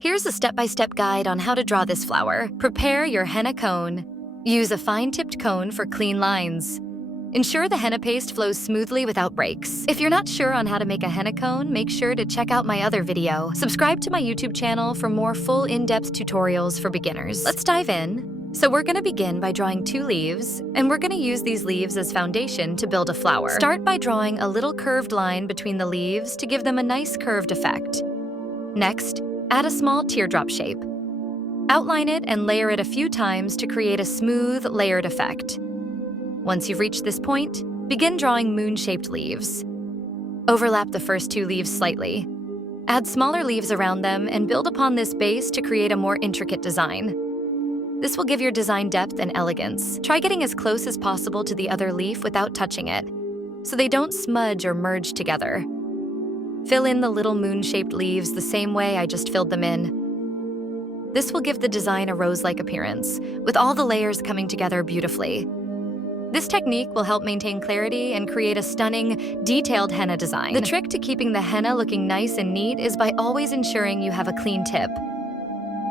Here's a step-by-step guide on how to draw this flower. Prepare your henna cone. Use a fine-tipped cone for clean lines. Ensure the henna paste flows smoothly without breaks. If you're not sure on how to make a henna cone, make sure to check out my other video. Subscribe to my YouTube channel for more full in-depth tutorials for beginners. Let's dive in. So we're gonna begin by drawing 2 leaves, and we're gonna use these leaves as foundation to build a flower. Start by drawing a little curved line between the leaves to give them a nice curved effect. Next, add a small teardrop shape. Outline it and layer it a few times to create a smooth, layered effect. Once you've reached this point, begin drawing moon-shaped leaves. Overlap the first 2 leaves slightly. Add smaller leaves around them and build upon this base to create a more intricate design. This will give your design depth and elegance. Try getting as close as possible to the other leaf without touching it, so they don't smudge or merge together. Fill in the little moon-shaped leaves the same way I just filled them in. This will give the design a rose-like appearance, with all the layers coming together beautifully. This technique will help maintain clarity and create a stunning, detailed henna design. The trick to keeping the henna looking nice and neat is by always ensuring you have a clean tip.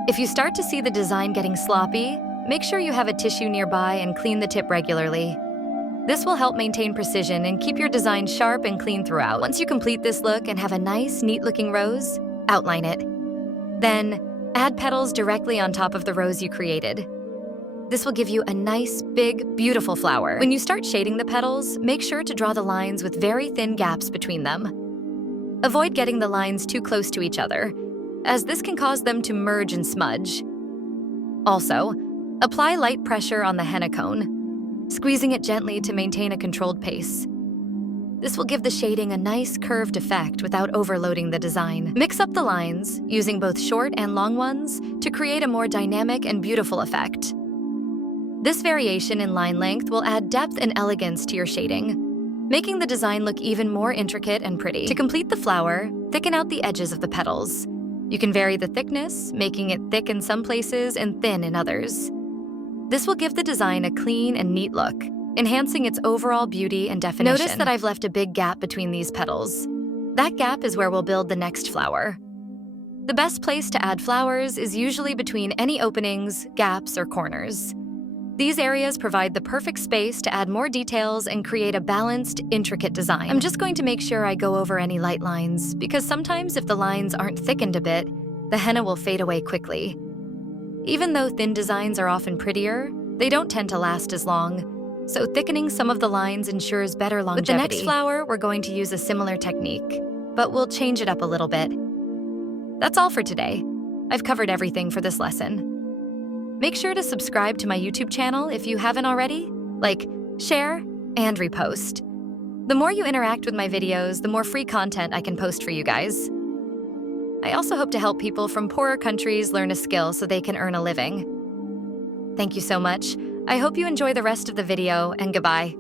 If you start to see the design getting sloppy, make sure you have a tissue nearby and clean the tip regularly. This will help maintain precision and keep your design sharp and clean throughout. Once you complete this look and have a nice, neat-looking rose, outline it. Then, add petals directly on top of the rose you created. This will give you a nice, big, beautiful flower. When you start shading the petals, make sure to draw the lines with very thin gaps between them. Avoid getting the lines too close to each other, as this can cause them to merge and smudge. Also, apply light pressure on the henna cone, squeezing it gently to maintain a controlled pace. This will give the shading a nice curved effect without overloading the design. Mix up the lines, using both short and long ones, to create a more dynamic and beautiful effect. This variation in line length will add depth and elegance to your shading, making the design look even more intricate and pretty. To complete the flower, thicken out the edges of the petals. You can vary the thickness, making it thick in some places and thin in others. This will give the design a clean and neat look, enhancing its overall beauty and definition. Notice that I've left a big gap between these petals. That gap is where we'll build the next flower. The best place to add flowers is usually between any openings, gaps, or corners. These areas provide the perfect space to add more details and create a balanced, intricate design. I'm just going to make sure I go over any light lines, because sometimes if the lines aren't thickened a bit, the henna will fade away quickly. Even though thin designs are often prettier, they don't tend to last as long, so thickening some of the lines ensures better longevity. With the next flower, we're going to use a similar technique, but we'll change it up a little bit. That's all for today. I've covered everything for this lesson. Make sure to subscribe to my YouTube channel if you haven't already, like, share, and repost. The more you interact with my videos, the more free content I can post for you guys. I also hope to help people from poorer countries learn a skill so they can earn a living. Thank you so much. I hope you enjoy the rest of the video, and goodbye.